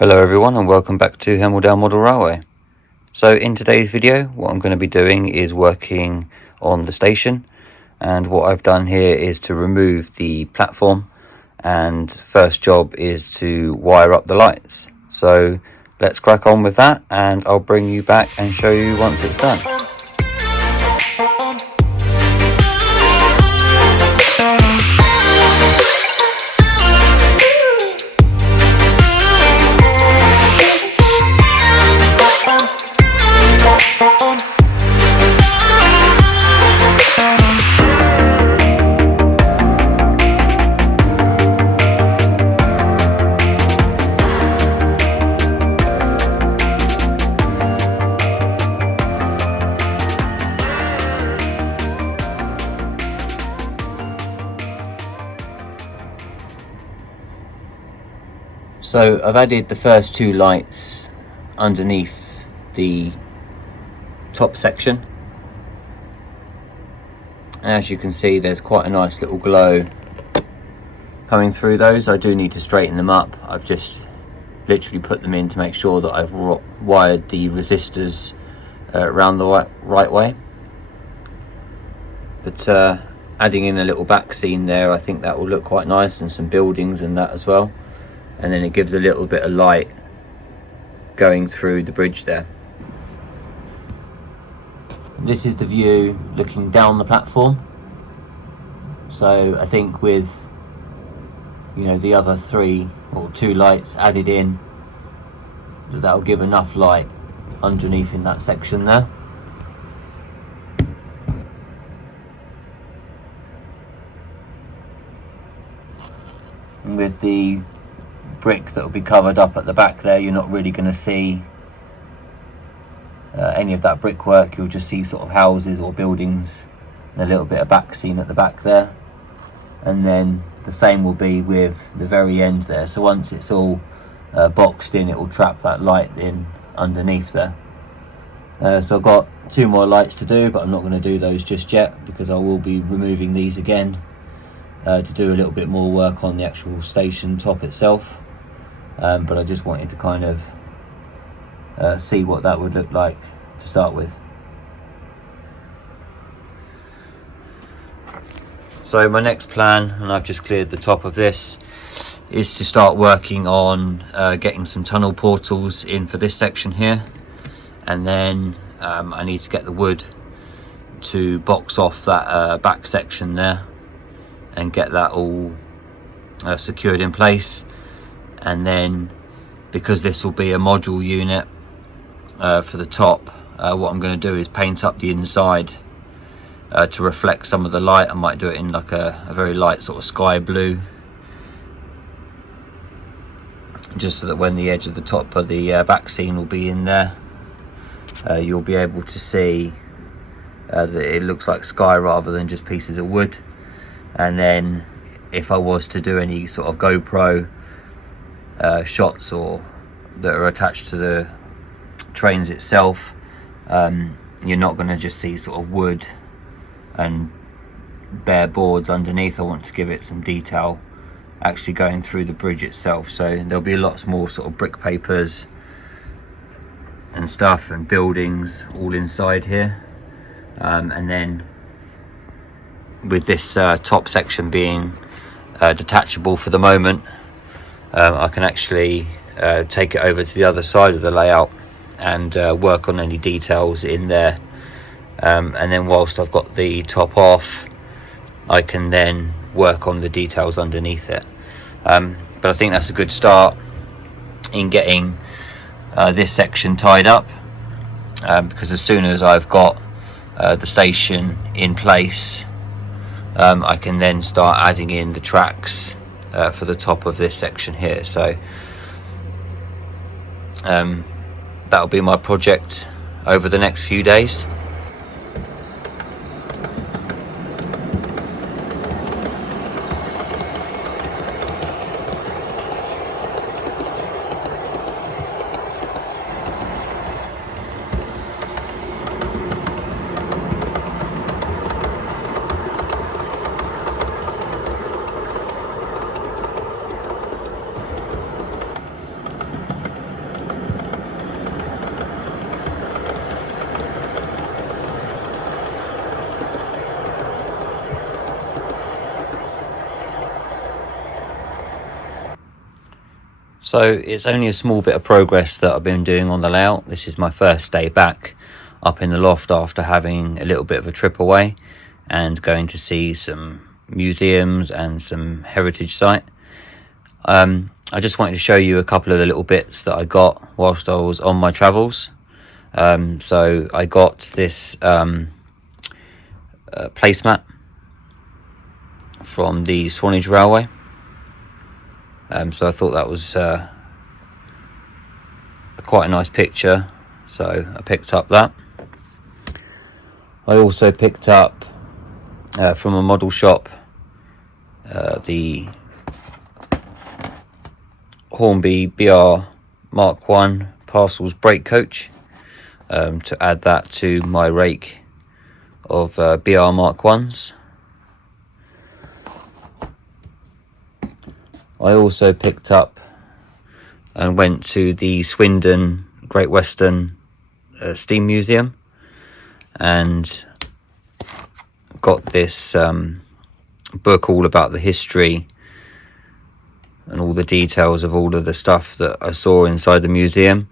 Hello everyone and welcome back to Hemel-Down Model Railway. So in today's video what I'm going to be doing is working on the station, and what I've done here is to remove the platform, and first job is to wire up the lights. So let's crack on with that and I'll bring you back and show you once it's done. So I've added the first two lights underneath the top section. And as you can see, there's quite a nice little glow coming through those. I do need to straighten them up. I've just literally put them in to make sure that I've wired the resistors around the right way. But adding in a little back scene there, I think that will look quite nice, and some buildings and that as well. And then it gives a little bit of light going through the bridge there. This is the view looking down the platform. So I think with, you know, the other three or two lights added in, that'll give enough light underneath in that section there. And with the brick that will be covered up at the back there, you're not really going to see any of that brickwork. You'll just see sort of houses or buildings and a little bit of back scene at the back there. And then the same will be with the very end there. So once it's all boxed in, it will trap that light in underneath there. So I've got two more lights to do, but I'm not going to do those just yet because I will be removing these again to do a little bit more work on the actual station top itself. But I just wanted to kind of see what that would look like to start with. So my next plan, and I've just cleared the top of this, is to start working on getting some tunnel portals in for this section here. And then I need to get the wood to box off that back section there and get that all secured in place. And then, because this will be a module unit for the top, what I'm going to do is paint up the inside to reflect some of the light. I might do it in like a very light sort of sky blue, just so that when the edge of the top of the back scene will be in there, you'll be able to see that it looks like sky rather than just pieces of wood. And then if I was to do any sort of GoPro shots or that are attached to the trains itself, you're not going to just see sort of wood and bare boards underneath. I want to give it some detail actually going through the bridge itself. So there'll be lots more sort of brick papers and stuff and buildings all inside here. And then with this top section being detachable for the moment, I can actually take it over to the other side of the layout and work on any details in there. And then whilst I've got the top off, I can then work on the details underneath it. But I think that's a good start in getting this section tied up, because as soon as I've got the station in place, I can then start adding in the tracks for the top of this section here. So that'll be my project over the next few days. So it's only a small bit of progress that I've been doing on the layout. This is my first day back up in the loft after having a little bit of a trip away and going to see some museums and some heritage site. I just wanted to show you a couple of the little bits that I got whilst I was on my travels. So I got this placemat from the Swanage Railway. So I thought that was quite a nice picture, so I picked up that. I also picked up from a model shop the Hornby BR Mark 1 parcels brake coach, to add that to my rake of BR Mark 1s. I also picked up and went to the Swindon Great Western Steam Museum and got this book all about the history and all the details of all of the stuff that I saw inside the museum.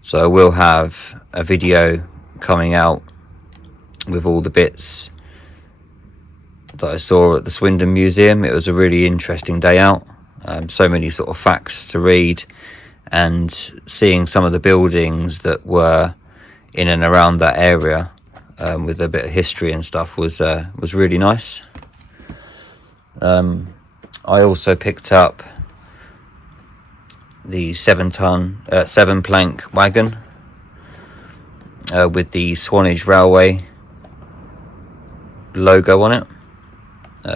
So I will have a video coming out with all the bits that I saw at the Swindon Museum. It was a really interesting day out. So many sort of facts to read, and seeing some of the buildings that were in and around that area with a bit of history and stuff was really nice. I also picked up the 7-plank wagon with the Swanage Railway logo on it.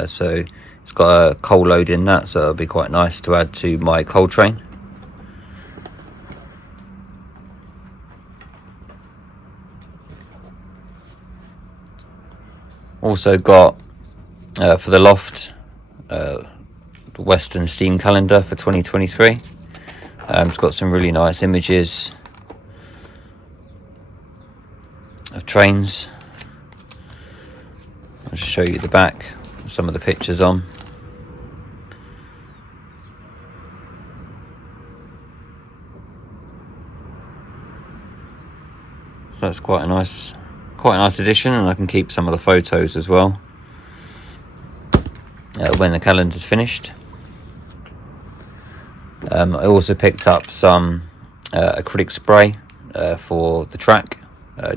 So it's got a coal load in that, so it'll be quite nice to add to my coal train. Also got for the loft the Western Steam Calendar for 2023. It's got some really nice images of trains. I'll just show you the back, some of the pictures on. So that's quite a nice addition, and I can keep some of the photos as well when the calendar's finished. I also picked up some acrylic spray for the track,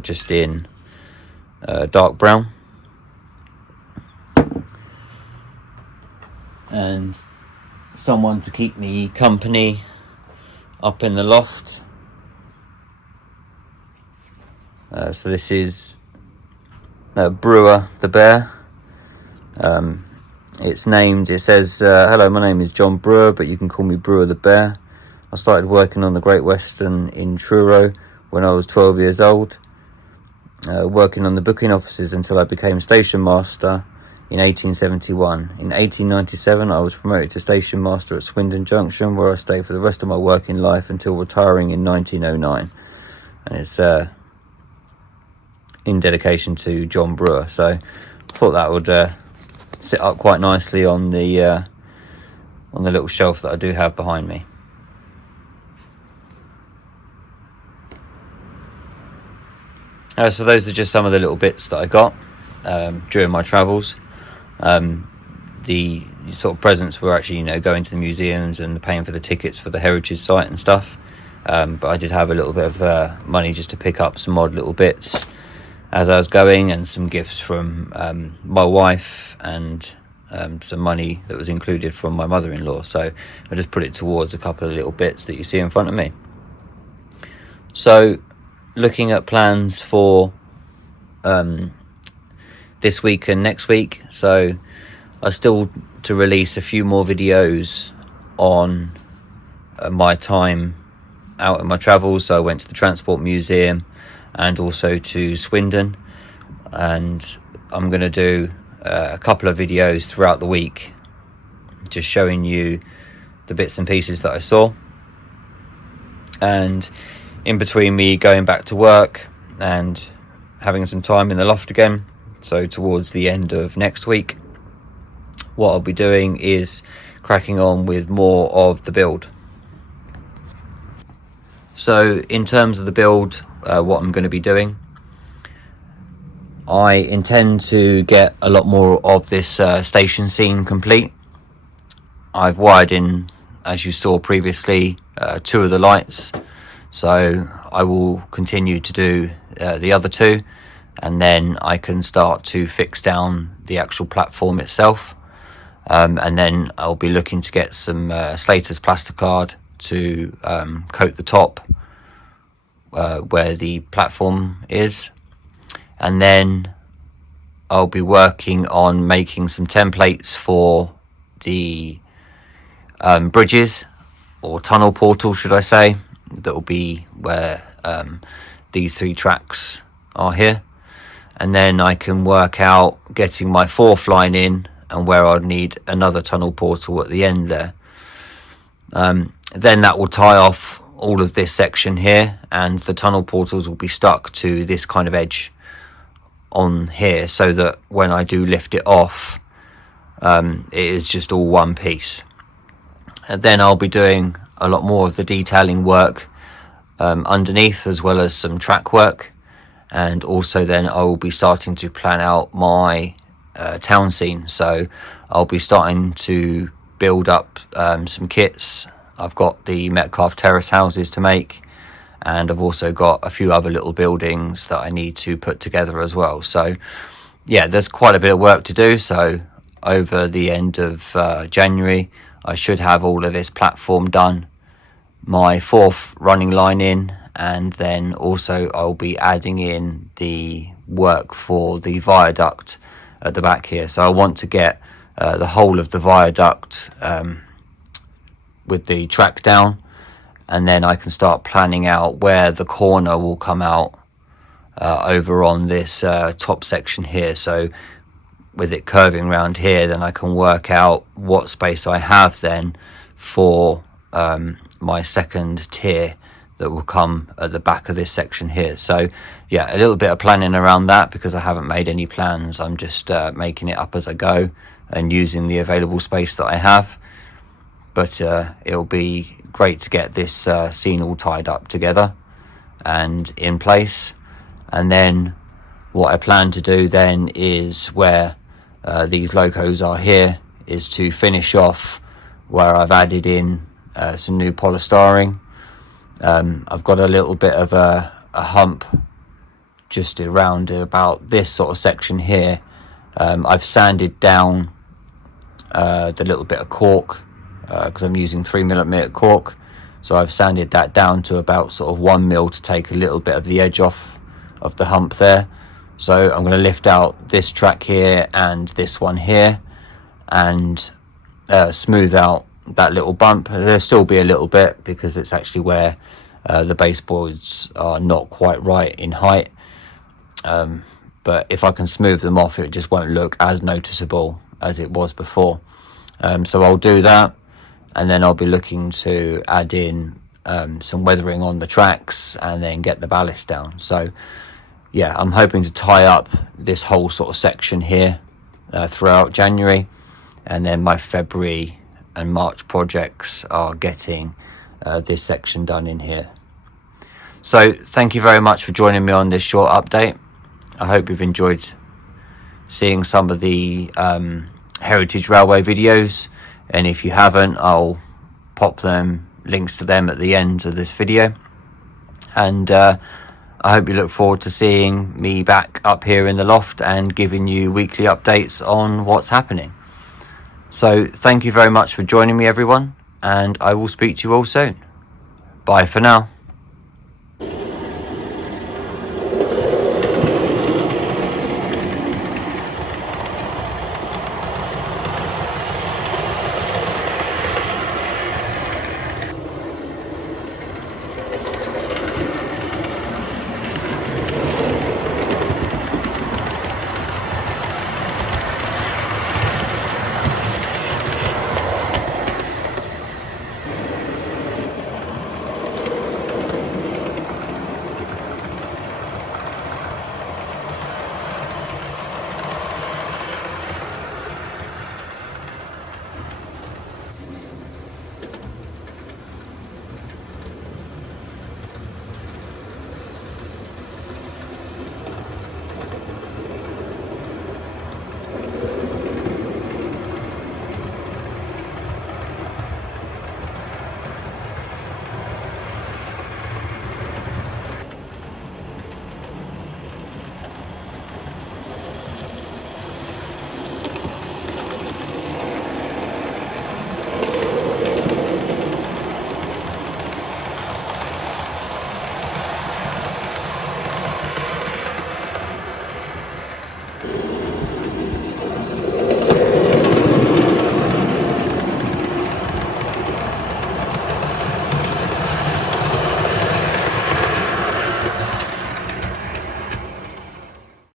just in dark brown, and someone to keep me company up in the loft. So this is Brewer the bear. It's named, it says, hello, my name is John Brewer, but you can call me Brewer the bear. I started working on the Great Western in Truro when I was 12 years old, working on the booking offices until I became station master in 1871. In 1897, I was promoted to station master at Swindon Junction, where I stayed for the rest of my working life until retiring in 1909. And it's in dedication to John Brewer. So I thought that would sit up quite nicely on the little shelf that I do have behind me. So those are just some of the little bits that I got during my travels. The sort of presents were actually, going to the museums and paying for the tickets for the heritage site and stuff. But I did have a little bit of money just to pick up some odd little bits as I was going, and some gifts from my wife, and some money that was included from my mother-in-law. So I just put it towards a couple of little bits that you see in front of me. So looking at plans for this week and next week, so I still to release a few more videos on my time out in my travels. So I went to the Transport Museum and also to Swindon, and I'm going to do a couple of videos throughout the week just showing you the bits and pieces that I saw, and in between me going back to work and having some time in the loft again. So towards the end of next week, what I'll be doing is cracking on with more of the build. So in terms of the build, what I'm going to be doing, I intend to get a lot more of this station scene complete. I've wired in, as you saw previously, 2 of the lights, so I will continue to do the other 2, and then I can start to fix down the actual platform itself, and then I'll be looking to get some Slater's Plasticard to coat the top where the platform is, and then I'll be working on making some templates for the bridges, or tunnel portal should I say, that will be where these 3 tracks are here, and then I can work out getting my 4th line in and where I'd need another tunnel portal at the end there. Then that will tie off all of this section here, and the tunnel portals will be stuck to this kind of edge on here, so that when I do lift it off, it is just all one piece. And then I'll be doing a lot more of the detailing work underneath, as well as some track work, and also then I will be starting to plan out my town scene. So I'll be starting to build up some kits. I've got the Metcalfe terrace houses to make, and I've also got a few other little buildings that I need to put together as well. So yeah, there's quite a bit of work to do. So over the end of January, I should have all of this platform done, my 4th running line in, and then also I'll be adding in the work for the viaduct at the back here. So I want to get the whole of the viaduct with the track down, and then I can start planning out where the corner will come out over on this top section here. So with it curving around here, then I can work out what space I have then for my 2nd tier that will come at the back of this section here. So yeah, a little bit of planning around that, because I haven't made any plans. I'm just making it up as I go and using the available space that I have. But it'll be great to get this scene all tied up together and in place. And then what I plan to do then is, where these locos are here, is to finish off where I've added in some new polystyrene. I've got a little bit of a hump just around about this sort of section here. I've sanded down the little bit of cork, because I'm using 3mm cork, so I've sanded that down to about sort of 1mm to take a little bit of the edge off of the hump there. So I'm going to lift out this track here and this one here, and smooth out that little bump. There'll still be a little bit, because it's actually where the baseboards are not quite right in height, but if I can smooth them off, it just won't look as noticeable as it was before. So I'll do that, and then I'll be looking to add in some weathering on the tracks, and then get the ballast down. So yeah, I'm hoping to tie up this whole sort of section here throughout January, and then my February and March projects are getting this section done in here. So thank you very much for joining me on this short update. I hope you've enjoyed seeing some of the Heritage Railway videos, and if you haven't, I'll pop them links to them at the end of this video. And I hope you look forward to seeing me back up here in the loft and giving you weekly updates on what's happening. So thank you very much for joining me, everyone, and I will speak to you all soon. Bye for now.